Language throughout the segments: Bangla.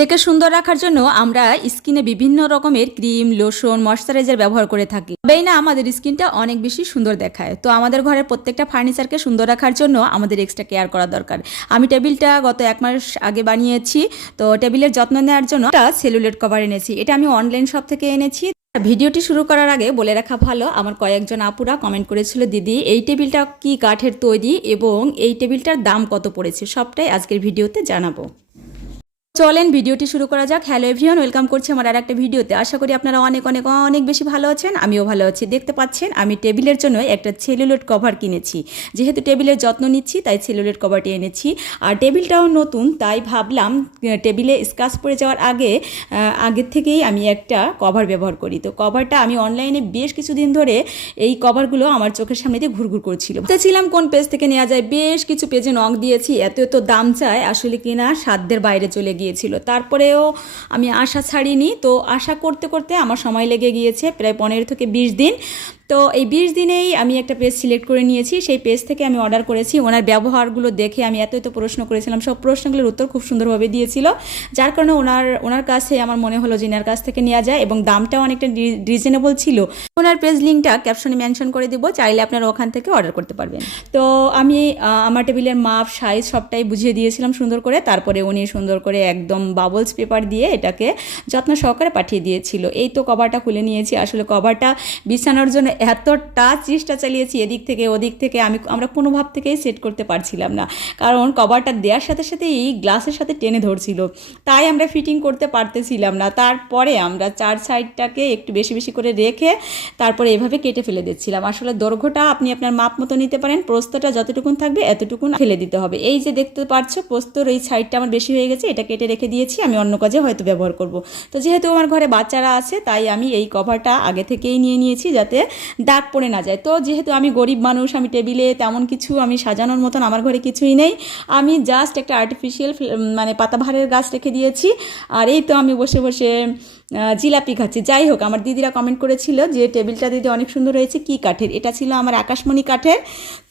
নিজেকে সুন্দর রাখার জন্য আমরা স্কিনে বিভিন্ন রকমের ক্রিম, লোশন, ময়শ্চারাইজার ব্যবহার করে থাকি। তবেই না, আমাদের স্কিনটা অনেক বেশি সুন্দর দেখায়। তো আমাদের ঘরের প্রত্যেকটা ফার্নিচারকে সুন্দর রাখার জন্য আমাদের এক্সট্রা কেয়ার করা দরকার। আমি টেবিলটা গত এক মাস আগে বানিয়েছি, তো টেবিলের যত্ন নেওয়ার জন্য একটা সেলুলেট কভার এনেছি। এটা আমি অনলাইন শপ থেকে এনেছি। ভিডিওটি শুরু করার আগে বলে রাখা ভালো, আমার কয়েকজন আপুরা কমেন্ট করেছিল, দিদি, এই টেবিলটা কি কাঠের তৈরি এবং এই টেবিলটার দাম কত পড়েছে? সবটাই আজকের ভিডিওতে জানাব। চলেন, ভিডিওটি শুরু করা যাক। হ্যালো এভরিওয়ান ওয়েলকাম করছি আমার আর একটা ভিডিওতে। আশা করি আপনারা অনেক অনেক অনেক বেশি ভালো আছেন, আমিও ভালো আছি। দেখতে পাচ্ছেন, আমি টেবিলের জন্য একটা সেলুলোড কভার কিনেছি। যেহেতু টেবিলের যত্ন নিচ্ছি, তাই সেলুলোড কভারটি এনেছি। আর টেবিলটাও নতুন, তাই ভাবলাম টেবিলে স্কাচ পড়ে যাওয়ার আগে আগের থেকেই আমি একটা কভার ব্যবহার করি। তো কভারটা আমি অনলাইনে বেশ কিছুদিন ধরে এই কভারগুলো আমার চোখের সামনে দিয়ে ঘুরঘুর করছিল। ছিলাম কোন পেজ থেকে নেওয়া যায়, বেশ কিছু পেজে নখ দিয়েছি, এত এত দাম চায়, আসলে কিনা সাধ্যের বাইরে চলে গিয়েছিল তারপরেও আমি আশা ছাড়িনি। তো আশা করতে করতে আমার সময় লেগে গিয়েছে প্রায় পনেরো থেকে বিশ দিন। তো এই বিশ দিনেই আমি একটা পেজ সিলেক্ট করে নিয়েছি। সেই পেজ থেকে আমি অর্ডার করেছি। ওনার ব্যবহারগুলো দেখে আমি এত এত প্রশ্ন করেছিলাম। সব প্রশ্নগুলোর উত্তর খুব সুন্দরভাবে দিয়েছিল। যার কারণে ওনার ওনার কাছে আমার মনে হলো যে এনার কাছ থেকে নেওয়া যায় এবং দামটাও অনেকটা রিজনেবল ছিল। ওনার পেজ লিঙ্কটা ক্যাপশনে মেনশন করে দিব। চাইলে আপনারা ওখান থেকে অর্ডার করতে পারবেন। তো আমি আমার টেবিলের মাপ সাইজ সবটাই বুঝিয়ে দিয়েছিলাম সুন্দর করে। তারপরে উনি সুন্দর করে একদম বাবলস পেপার দিয়ে এটাকে যত্ন সহকারে পাঠিয়ে দিয়েছিল। এই তো কভারটা খুলে নিয়েছি। আসলে কভারটা বিছানোর জন্য এতটা চেষ্টা চালিয়েছি এদিক থেকে ওদিক থেকে, আমি, আমরা কোনো ভাব থেকেই সেট করতে পারছিলাম না। কারণ কভারটা দেওয়ার সাথে সাথে এই গ্লাসের সাথে টেনে ধরছিল। তাই আমরা ফিটিং করতে পারতেছিলাম না। তারপরে আমরা চার সাইডটাকে একটু বেশি বেশি করে রেখে তারপরে এভাবে কেটে ফেলে দিচ্ছিলাম। আসলে দৈর্ঘ্যটা আপনি আপনার মাপ মতো নিতে পারেন। প্রস্তটা যতটুকুন থাকবে এতটুকুন ফেলে দিতে হবে। এই যে দেখতে পাচ্ছ প্রস্তর এই সাইডটা আমার বেশি হয়ে গেছে। এটা কেটে রেখে দিয়েছি। আমি অন্য কাজে হয়তো ব্যবহার করব। তো যেহেতু আমার ঘরে বাচ্চারা আছে, তাই আমি এই কভারটা আগে থেকেই নিয়ে নিয়েছি যাতে দাগ পড়ে না যায়। তো যেহেতু আমি গরিব মানুষ, আমি টেবিলে তেমন কিছু আমি সাজানোর মতন আমার ঘরে কিছুই নেই। আমি জাস্ট একটা আর্টিফিশিয়াল মানে পাতাভারের গাছ রেখে দিয়েছি। আর এই তো আমি বসে বসে জিলাপি খাচ্ছি। যাই হোক, আমার দিদিরা কমেন্ট করেছিল যে টেবিলটা দিদি অনেক সুন্দর হয়েছে, কি কাঠের? এটা ছিল আমার আকাশমণি কাঠের।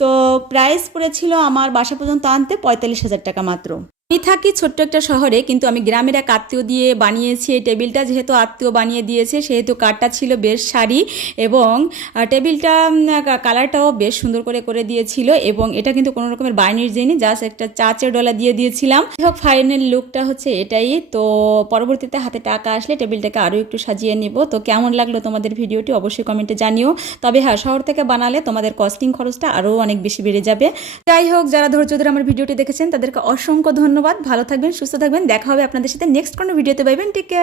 তো প্রাইস পড়েছিল আমার বাসা পর্যন্ত আনতে পঁয়তাল্লিশ হাজার টাকা মাত্র। আমি থাকি ছোট্ট একটা শহরে, কিন্তু আমি গ্রামের এক আত্মীয় দিয়ে বানিয়েছি। এই টেবিলটা যেহেতু আত্মীয় বানিয়ে দিয়েছে, সেহেতু কাঠটা ছিল বেশ সারি এবং টেবিলটা কালারটাও বেশ সুন্দর করে করে দিয়েছিল এবং এটা কিন্তু কোনো রকমের বাইনির দিইনি জাস্ট একটা চাচের ডলা দিয়ে দিয়েছিলাম। হোক, ফাইনাল লুকটা হচ্ছে এটাই। তো পরবর্তীতে হাতে টাকা আসলে টেবিলটাকে আরও একটু সাজিয়ে নিব। তো কেমন লাগল তোমাদের ভিডিওটি অবশ্যই কমেন্টে জানিও। তবে হ্যাঁ শহর থেকে বানালে তোমাদের কস্টিং খরচটা আরও অনেক বেশি বেড়ে যাবে। যাই হোক, যারা ধৈর্য ধরে আমার ভিডিওটি দেখেছেন, তাদেরকে অসংখ্য ধন্যবাদ, ভালো থাকবেন, সুস্থ থাকবেন, দেখা হবে আপনাদের সাথে নেক্সট কোনো ভিডিওতে পাইবেন টেক কেয়ার